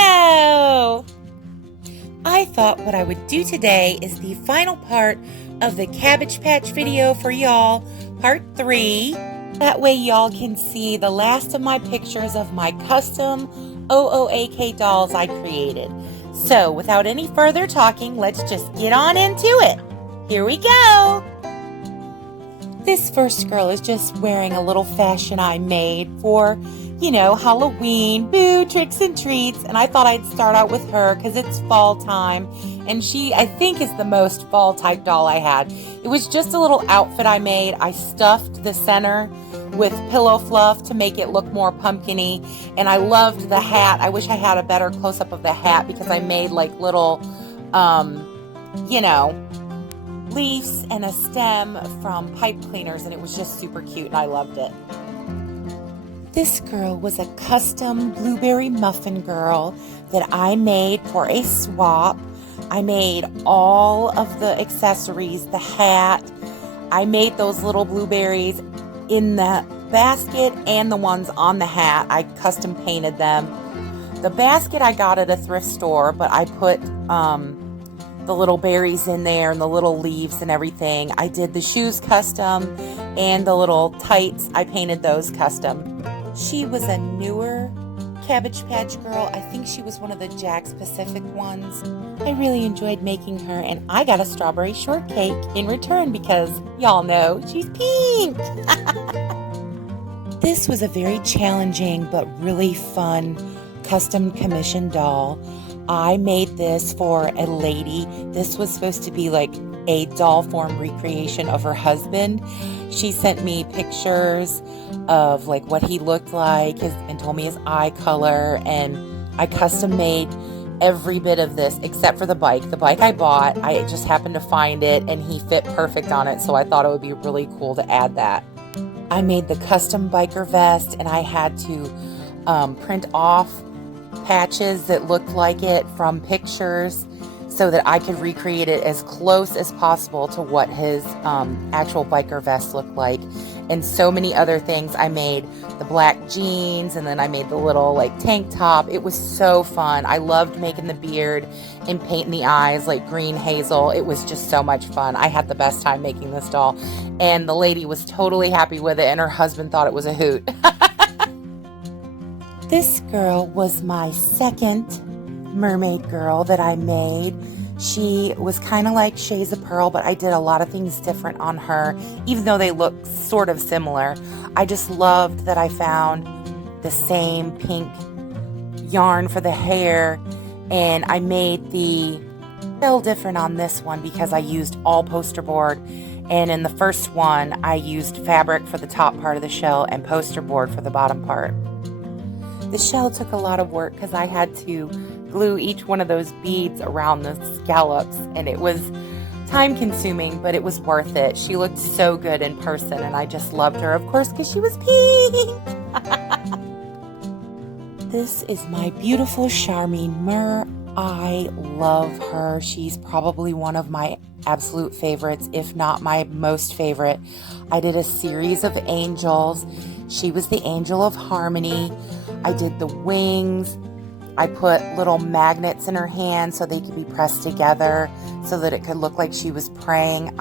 video! I thought what I would do today is the final part of the Cabbage Patch video for y'all, part 3. That way y'all can see the last of my pictures of my custom OOAK dolls I created. So without any further talking, let's just get on into it. Here we go! This first girl is just wearing a little fashion I made for, Halloween, boo, tricks and treats. And I thought I'd start out with her because it's fall time. And she, I think, is the most fall type doll I had. It was just a little outfit I made. I stuffed the center with pillow fluff to make it look more pumpkin-y. And I loved the hat. I wish I had a better close-up of the hat because I made like little, leaves and a stem from pipe cleaners, and it was just super cute and I loved it. This girl was a custom blueberry muffin girl that I made for a swap. I made all of the accessories, the hat. I made those little blueberries in the basket and the ones on the hat. I custom painted them. The basket I got at a thrift store, but I put the little berries in there and the little leaves and everything. I did the shoes custom and the little tights. I painted those custom. She was a newer Cabbage Patch girl. I think she was one of the Jack's Pacific ones. I really enjoyed making her, and I got a strawberry shortcake in return because y'all know she's pink. This was a very challenging but really fun custom commission doll. I made this for a lady. This was supposed to be like a doll form recreation of her husband. She sent me pictures of like what he looked like and told me his eye color, and I custom made every bit of this except for the bike. The bike I bought, I just happened to find it and he fit perfect on it, so I thought it would be really cool to add that. I made the custom biker vest, and I had to print off patches that looked like it from pictures so that I could recreate it as close as possible to what his actual biker vest looked like. And so many other things. I made the black jeans, and then I made the little like tank top. It was so fun. I loved making the beard and painting the eyes like green hazel. It was just so much fun. I had the best time making this doll, and the lady was totally happy with it, and her husband thought it was a hoot. This girl was my second mermaid girl that I made. She was kind of like Shades of Pearl, but I did a lot of things different on her, even though they look sort of similar. I just loved that I found the same pink yarn for the hair, and I made the shell different on this one because I used all poster board. And in the first one, I used fabric for the top part of the shell and poster board for the bottom part. The shell took a lot of work because I had to glue each one of those beads around the scallops, and it was time consuming, but it was worth it. She looked so good in person, and I just loved her, of course, because she was pink. This is my beautiful Charmeine Mihr. I love her. She's probably one of my absolute favorites, if not my most favorite. I did a series of angels. She was the angel of harmony. I did the wings. I put little magnets in her hand so they could be pressed together so that it could look like she was praying.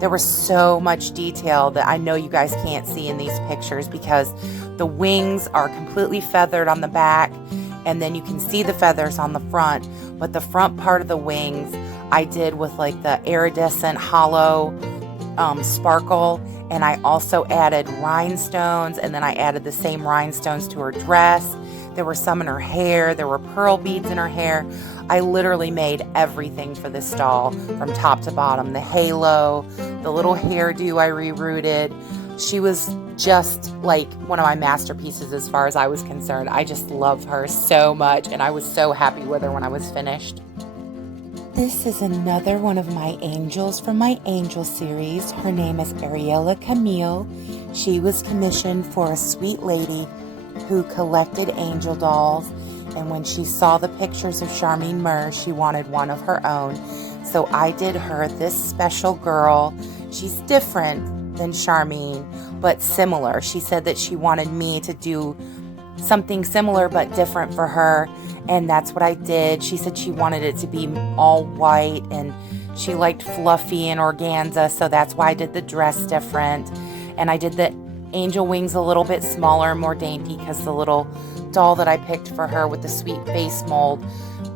There was so much detail that I know you guys can't see in these pictures because the wings are completely feathered on the back, and then you can see the feathers on the front, but the front part of the wings I did with like the iridescent hollow sparkle, and I also added rhinestones, and then I added the same rhinestones to her dress. There were some in her hair. There were pearl beads in her hair. I literally made everything for this doll from top to bottom. The halo, the little hairdo I rerouted. She was just like one of my masterpieces as far as I was concerned. I just love her so much, and I was so happy with her when I was finished. This is another one of my angels from my angel series. Her name is Ariella Camille. She was commissioned for a sweet lady who collected angel dolls, and when she saw the pictures of Charmeine Mihr, she wanted one of her own. So I did her this special girl. She's different than Charmeine, but similar. She said that she wanted me to do something similar but different for her, And that's what I did. She said she wanted it to be all white, and she liked fluffy and organza, so that's why I did the dress different. And I did the angel wings a little bit smaller and more dainty because the little doll that I picked for her with the sweet face mold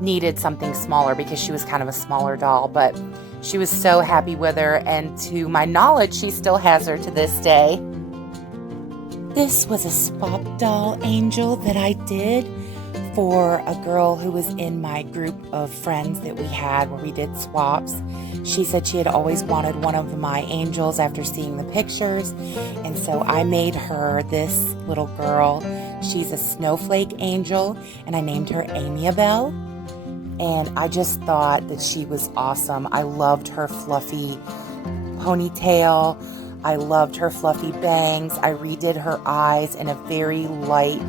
needed something smaller because she was kind of a smaller doll. But she was so happy with her, and to my knowledge, she still has her to this day. This was a swap doll angel that I did for a girl who was in my group of friends that we had where we did swaps. She said she had always wanted one of my angels after seeing the pictures, and so I made her this little girl. She's a snowflake angel, and I named her Amiabelle, and I just thought that she was awesome. I loved her fluffy ponytail. I loved her fluffy bangs. I redid her eyes in a very light,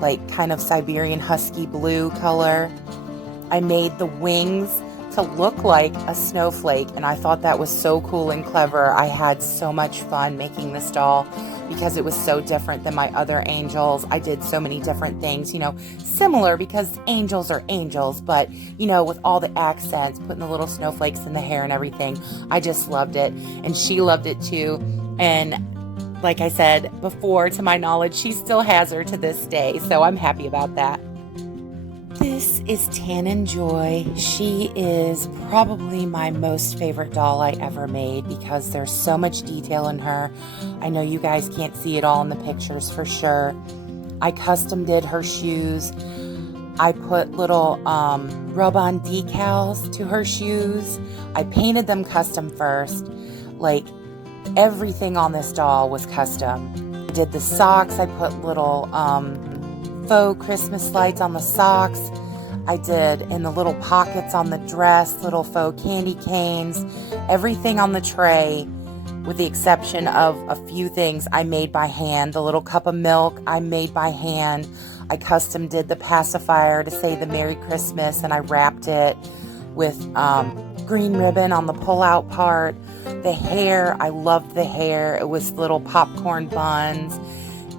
like kind of Siberian husky blue color. I made the wings to look like a snowflake, and I thought that was so cool and clever. I had so much fun making this doll because it was so different than my other angels. I did so many different things, similar because angels are angels, but, with all the accents, putting the little snowflakes in the hair and everything. I just loved it, and she loved it too. And like I said before, to my knowledge, she still has her to this day, so I'm happy about that. This is Tannin Joy. She is probably my most favorite doll I ever made because there's so much detail in her. I know you guys can't see it all in the pictures for sure. I custom did her shoes. I put little rub-on decals to her shoes. I painted them custom first. Like, everything on this doll was custom. I did the socks. I put little faux Christmas lights on the socks. I did in the little pockets on the dress, little faux candy canes. Everything on the tray, with the exception of a few things, I made by hand. The little cup of milk, I made by hand. I custom did the pacifier to say the Merry Christmas, and I wrapped it with green ribbon on the pull-out part. The hair, I loved the hair. It was little popcorn buns,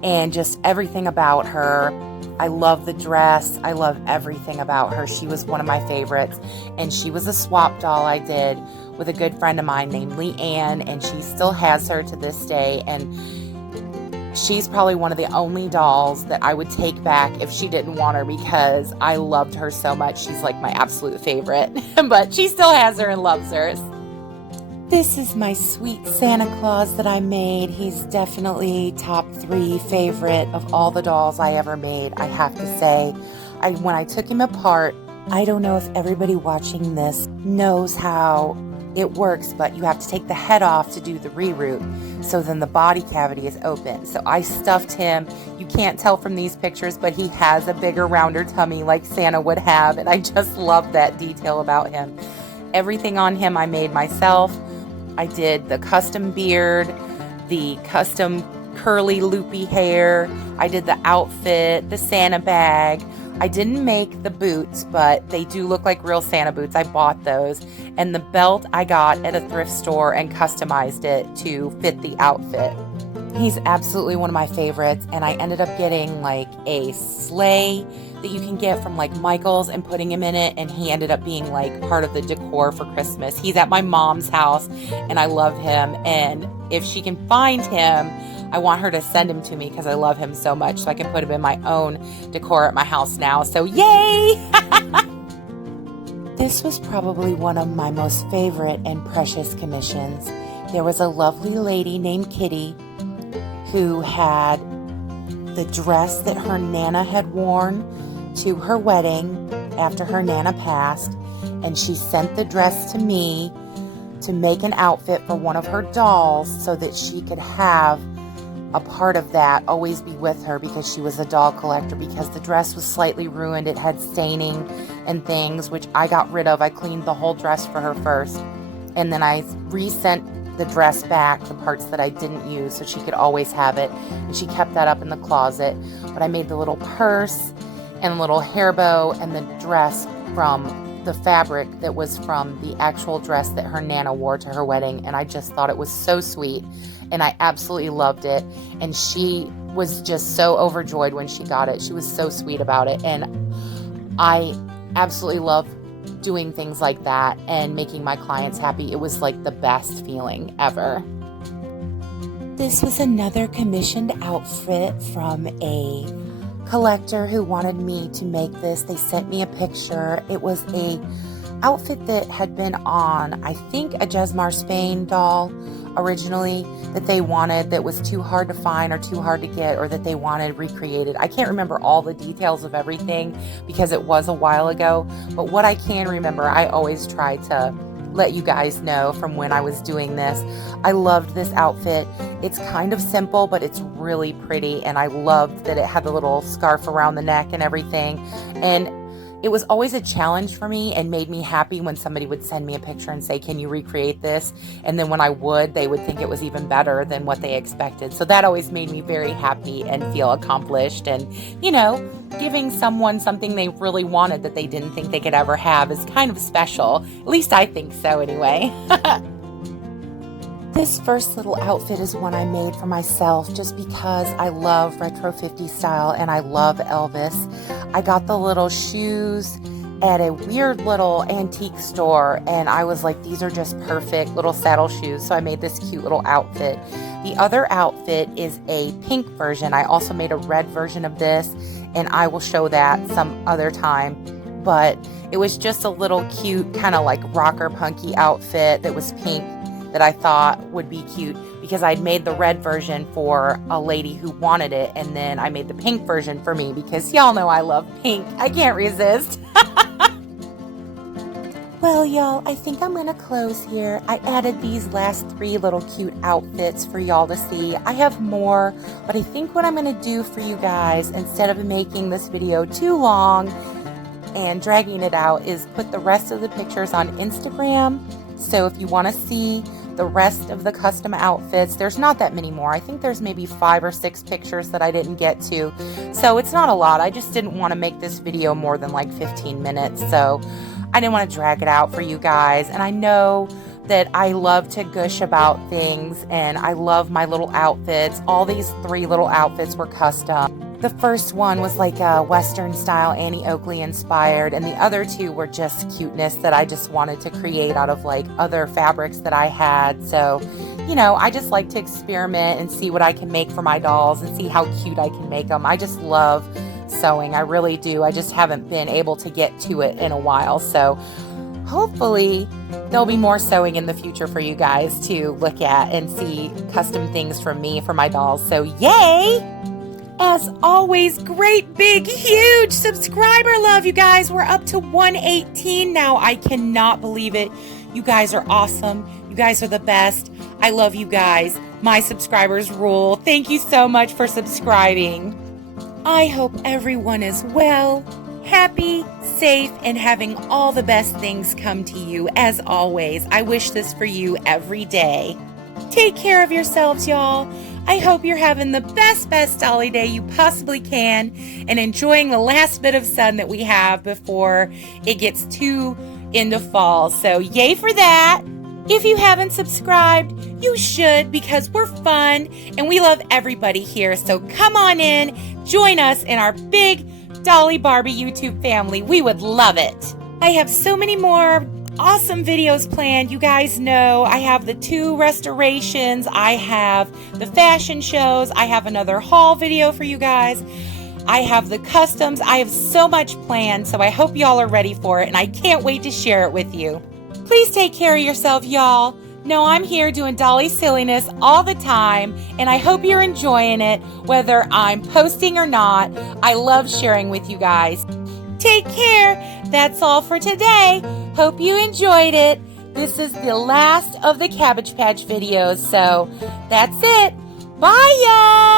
and just everything about her. I love the dress. I love everything about her. She was one of my favorites, and she was a swap doll I did with a good friend of mine named Leanne, and she still has her to this day, and she's probably one of the only dolls that I would take back if she didn't want her because I loved her so much. She's like my absolute favorite, but she still has her and loves her. This is my sweet Santa Claus that I made. He's definitely top 3 favorite of all the dolls I ever made, I have to say. When I took him apart, I don't know if everybody watching this knows how it works, but you have to take the head off to do the reroute. So then the body cavity is open. So I stuffed him. You can't tell from these pictures, but he has a bigger, rounder tummy like Santa would have. And I just love that detail about him. Everything on him I made myself. I did the custom beard, the custom curly loopy hair. I did the outfit, the Santa bag. I didn't make the boots, but they do look like real Santa boots. I bought those. And the belt I got at a thrift store and customized it to fit the outfit. He's absolutely one of my favorites, and I ended up getting like a sleigh that you can get from like Michael's and putting him in it, and he ended up being like part of the decor for Christmas. He's at my mom's house, and I love him, and if she can find him, I want her to send him to me because I love him so much, so I can put him in my own decor at my house now, so yay! This was probably one of my most favorite and precious commissions. There was a lovely lady named Kitty who had the dress that her Nana had worn to her wedding after her Nana passed, and she sent the dress to me to make an outfit for one of her dolls so that she could have a part of that always be with her because she was a doll collector, because the dress was slightly ruined. It had staining and things, which I got rid of. I cleaned the whole dress for her first, and then I resent the dress back, the parts that I didn't use, so she could always have it, and she kept that up in the closet. But I made the little purse and a little hair bow and the dress from the fabric that was from the actual dress that her Nana wore to her wedding, and I just thought it was so sweet, and I absolutely loved it, and she was just so overjoyed when she got it. She was so sweet about it, and I absolutely love doing things like that and making my clients happy. It was like the best feeling ever. This was another commissioned outfit from a collector who wanted me to make this. They sent me a picture. It was a outfit that had been on, I think, a Jesmar Spain doll originally that they wanted, that was too hard to find or too hard to get, or that they wanted recreated. I can't remember all the details of everything because it was a while ago, but what I can remember, I always try to let you guys know from when I was doing this. I loved this outfit. It's kind of simple, but it's really pretty, and I loved that it had the little scarf around the neck and everything. And it was always a challenge for me and made me happy when somebody would send me a picture and say, can you recreate this? And then when I would, they would think it was even better than what they expected. So that always made me very happy and feel accomplished. And, you know, giving someone something they really wanted that they didn't think they could ever have is kind of special. At least I think so anyway. This first little outfit is one I made for myself just because I love retro 50s style and I love Elvis. I got the little shoes at a weird little antique store, and I was like, these are just perfect little saddle shoes. So I made this cute little outfit. The other outfit is a pink version. I also made a red version of this, and I will show that some other time. But it was just a little cute kind of like rocker punky outfit that was pink, that I thought would be cute because I'd made the red version for a lady who wanted it, and then I made the pink version for me because y'all know I love pink. I can't resist. Well, y'all, I think I'm going to close here. I added these last 3 little cute outfits for y'all to see. I have more, but I think what I'm going to do for you guys, instead of making this video too long and dragging it out, is put the rest of the pictures on Instagram. So if you want to see the rest of the custom outfits, there's not that many more. I think there's maybe 5 or 6 pictures that I didn't get to. So it's not a lot. I just didn't want to make this video more than like 15 minutes. So I didn't want to drag it out for you guys. And I know that I love to gush about things, and I love my little outfits. All these 3 little outfits were custom. The first one was like a Western style, Annie Oakley inspired, and the other 2 were just cuteness that I just wanted to create out of like other fabrics that I had. So, you know, I just like to experiment and see what I can make for my dolls and see how cute I can make them. I just love sewing. I really do. I just haven't been able to get to it in a while. So hopefully there'll be more sewing in the future for you guys to look at and see custom things from me for my dolls. So yay! As always, great, big, huge subscriber love, you guys. We're up to 118 now. I cannot believe it. You guys are awesome. You guys are the best. I love you guys. My subscribers rule. Thank you so much for subscribing. I hope everyone is well, happy, safe, and having all the best things come to you. As always, I wish this for you every day. Take care of yourselves, y'all. I hope you're having the best dolly day you possibly can and enjoying the last bit of sun that we have before it gets too into fall. So yay for that. If you haven't subscribed, you should, because we're fun and we love everybody here. So come on in, join us in our big Dolly Barbie YouTube family. We would love it. I have so many more awesome videos planned. You guys know I have the 2 restorations, I have the fashion shows, I have another haul video for you guys, I have the customs. I have so much planned, so I hope y'all are ready for it, and I can't wait to share it with you. Please take care of yourself, y'all. Know I'm here doing Dolly silliness all the time, and I hope you're enjoying it, whether I'm posting or not. I love sharing with you guys. Take care. That's all for today. Hope you enjoyed it. This is the last of the Cabbage Patch videos, so that's it. Bye, y'all.